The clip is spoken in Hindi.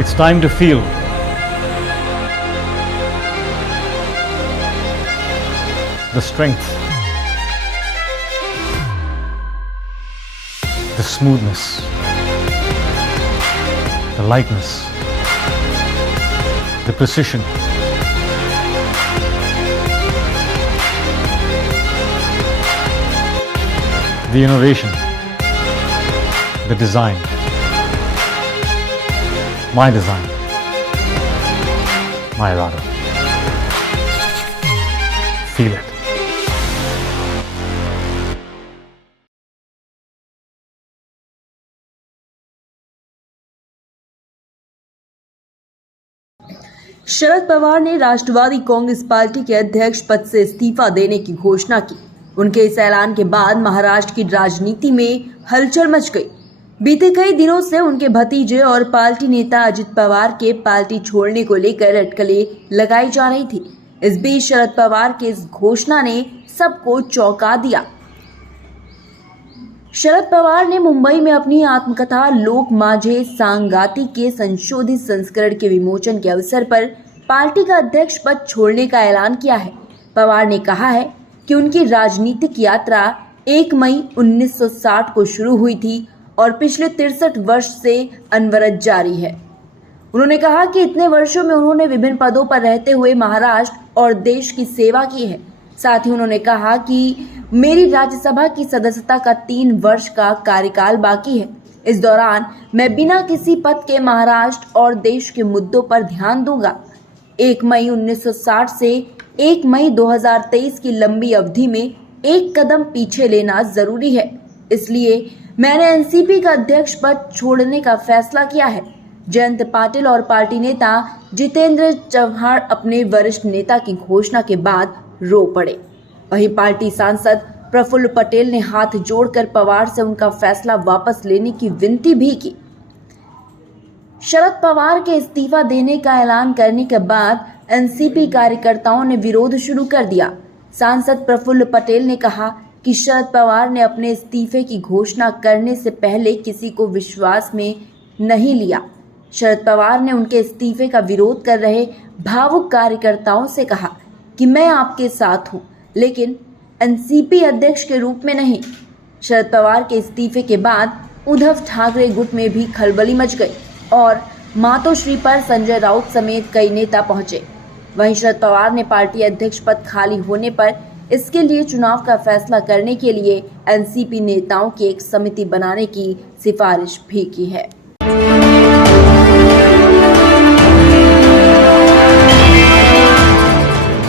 It's time to feel the strength, the smoothness, the lightness, the precision, the innovation, the design. My design, my Radha. Feel it. Sharad Pawar ने राष्ट्रवादी कांग्रेस पार्टी के अध्यक्ष पद से इस्तीफा देने की घोषणा की। उनके इस ऐलान के बाद महाराष्ट्र की राजनीति में हलचल मच गई। बीते कई दिनों से उनके भतीजे और पार्टी नेता अजित पवार के पार्टी छोड़ने को लेकर अटकलें लगाई जा रही थी। इस बीच शरद पवार की इस घोषणा ने सबको चौंका दिया। शरद पवार ने मुंबई में अपनी आत्मकथा लोक माझे सांगाती के संशोधित संस्करण के विमोचन के अवसर पर पार्टी का अध्यक्ष पद छोड़ने का ऐलान किया है। पवार ने कहा है कि उनकी राजनीतिक यात्रा 1 मई 1960 को शुरू हुई थी और पिछले 63 वर्ष से अनवरत जारी है। उन्होंने कहा कि इतने वर्षों में उन्होंने विभिन्न पदों पर रहते हुए महाराष्ट्र और देश की सेवा की है। साथ ही उन्होंने कहा कि मेरी राज्यसभा की सदस्यता का 3 वर्ष का कार्यकाल बाकी है। इस दौरान मैं बिना किसी पद के महाराष्ट्र और देश के मुद्दों पर ध्यान दूंगा। 1 मई 1960 से 1 मई 2023 की लंबी अवधि में एक कदम पीछे लेना जरूरी है। इसलिए मैंने एनसीपी का अध्यक्ष पद छोड़ने का फैसला किया है। जयंत पाटिल और पार्टी नेता जितेंद्र चव्हाण अपने वरिष्ठ नेता की घोषणा के बाद रो पड़े। वहीं पार्टी सांसद प्रफुल्ल पटेल ने हाथ जोड़कर पवार से उनका फैसला वापस लेने की विनती भी की। शरद पवार के इस्तीफा देने का ऐलान करने के बाद एनसीपी कार्यकर्ताओं ने विरोध शुरू कर दिया। सांसद प्रफुल्ल पटेल ने कहा कि शरद पवार ने अपने इस्तीफे की घोषणा करने से पहले किसी को विश्वास में नहीं लिया। शरद पवार ने उनके इस्तीफे का विरोध कर रहे भावुक कार्यकर्ताओं से कहा कि मैं आपके साथ हूं, लेकिन एनसीपी अध्यक्ष के रूप में नहीं। शरद पवार के इस्तीफे के बाद उद्धव ठाकरे गुट में भी खलबली मच गई और मातोश्री पर संजय राउत समेत कई नेता पहुंचे। वहीं शरद पवार ने पार्टी अध्यक्ष पद खाली होने पर इसके लिए चुनाव का फैसला करने के लिए एनसीपी नेताओं की एक समिति बनाने की सिफारिश भी की है।